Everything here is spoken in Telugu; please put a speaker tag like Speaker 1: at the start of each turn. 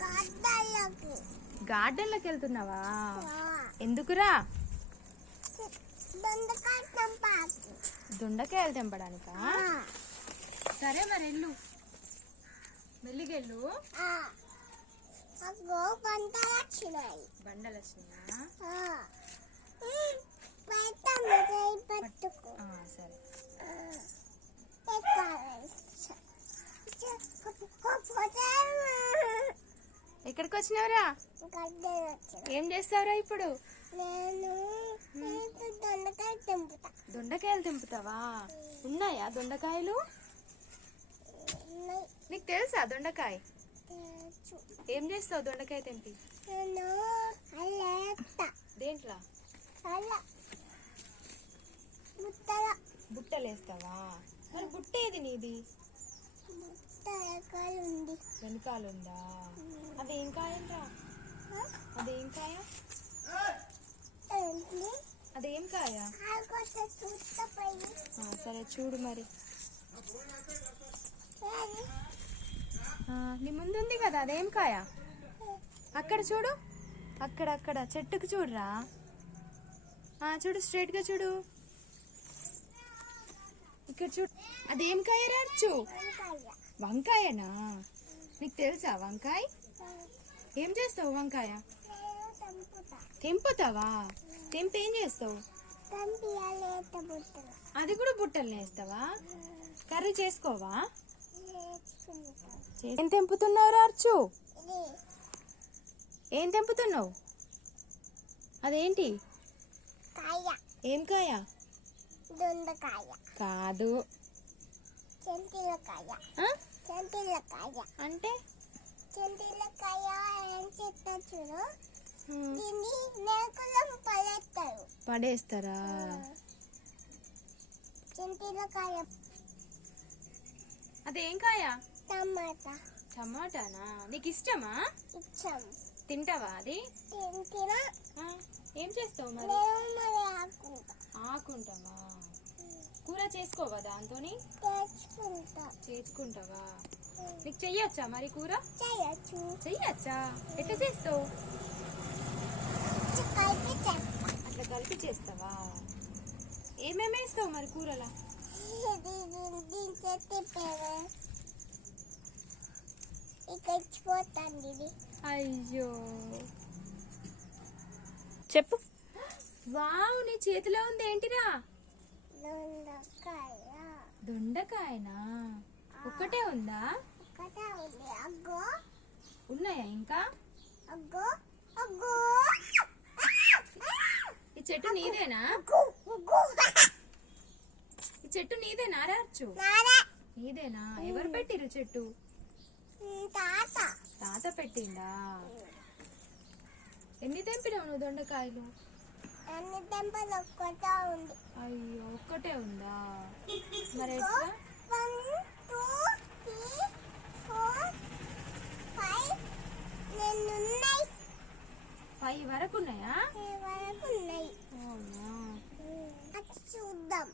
Speaker 1: గార్డెన్లోకి. వెళ్తున్నావా? ఎందుకురా? దొండకాయలు తెంపడానికా? సరే మరి వెళ్ళు మెల్లిగెళ్ళు
Speaker 2: పంటలు వచ్చినాయి
Speaker 1: బండలు వచ్చినాయా వచ్చినావురా ఏం చేస్తావురా ఇప్పుడు? దొండకాయలు తెంపుతావా? ఉన్నాయా దొండకాయలు. నీకు తెలుసా దొండకాయ. ఏం చేస్తావు దొండకాయ తెంపి? దేంట్లో?
Speaker 2: అలా. ముత్తల.
Speaker 1: బుట్టలు వేస్తావా మరి బుట్ట ఏది నీది?
Speaker 2: ముత్తలకాయలు ఉంది
Speaker 1: అదేం కాయంరా అదేం కాయ? అదేం కాయ? సరే చూడు మరి. నీ ముందు ఉంది కదా అదేం కాయ? అక్కడ చూడు. అక్కడ అక్కడ చెట్టుకు చూడురా. చూడు straight గా చూడు. ఇక్కడ చూడు అదేం కాయ
Speaker 2: వంకాయ.
Speaker 1: వంకాయనా? నీకు తెలుసా వంకాయ? ఏం చేస్తావు వంకాయ? తెంపుతావా? తెంపి ఏం చేస్తావు? అది కూడా బుట్టలు వేస్తావా కర్రీ చేసుకోవా? ఏం తెంపుతున్నావు రార్చు ఏం తెంపుతున్నావు? అదేంటి? ఏం కాయ?
Speaker 2: దొండకాయ.
Speaker 1: కాదు.
Speaker 2: చెంటిలకాయ
Speaker 1: అంటే?
Speaker 2: చెంటిలకాయ ఏం చెత్త చూడు?
Speaker 1: ఉమ్,
Speaker 2: దీన్ని మేకలం పడేస్తారు.
Speaker 1: పడేస్తారా?
Speaker 2: చెంటిలకాయ
Speaker 1: అదేం కాయ?
Speaker 2: టమాటా.
Speaker 1: టమాటానా? నీకు ఇష్టమా?
Speaker 2: ఇచ్చాం
Speaker 1: తింటావా అది? ఏం చేస్తావు మరి? ఆకుంటావా? కూర చేసుకోవా దాంతోని?
Speaker 2: తెచ్చుకుంటా
Speaker 1: చేసుకుంటావా? నీకు చెయ్యొచ్చా మరి కూర? చెయ్యొచ్చా. ఎట్లా చేస్తావు? అట్లా కలిపి చేస్తావా? ఏమేమి వేస్తావు మరి కూరలా?
Speaker 2: ఇది
Speaker 1: అయ్యో. చెప్పు. వావ్ నీ చేతిలో ఉంది ఏంటిరా?
Speaker 2: దొండకాయ.
Speaker 1: దొండకాయనా? ఒక్కటే ఉందా?
Speaker 2: ఒకటే ఉంది. అగ్గో.
Speaker 1: ఉన్నాయా ఇంకా?
Speaker 2: అగ్గో. అగ్గో.
Speaker 1: ఈ చెట్టు నీదేనా? ఈ చెట్టు నీదేనా
Speaker 2: నానే
Speaker 1: నీదేనా? ఎవరు పెట్టిరు చెట్టు?
Speaker 2: తాత.
Speaker 1: తాత పెట్టిందా ఎన్ని తెంపినావు నువ్వు దొండకాయలు?
Speaker 2: ఎన్ని దెబ్బలు ఒక్కటే ఉంది.
Speaker 1: అయ్యో ఒక్కటే ఉందా? మరి
Speaker 2: ఫైవ్ నేను ఉన్నాయి ఫైవ్ వరకు ఉన్నాయా
Speaker 1: ఈ వరకు ఉన్నాయి
Speaker 2: అవునా. చూద్దాం.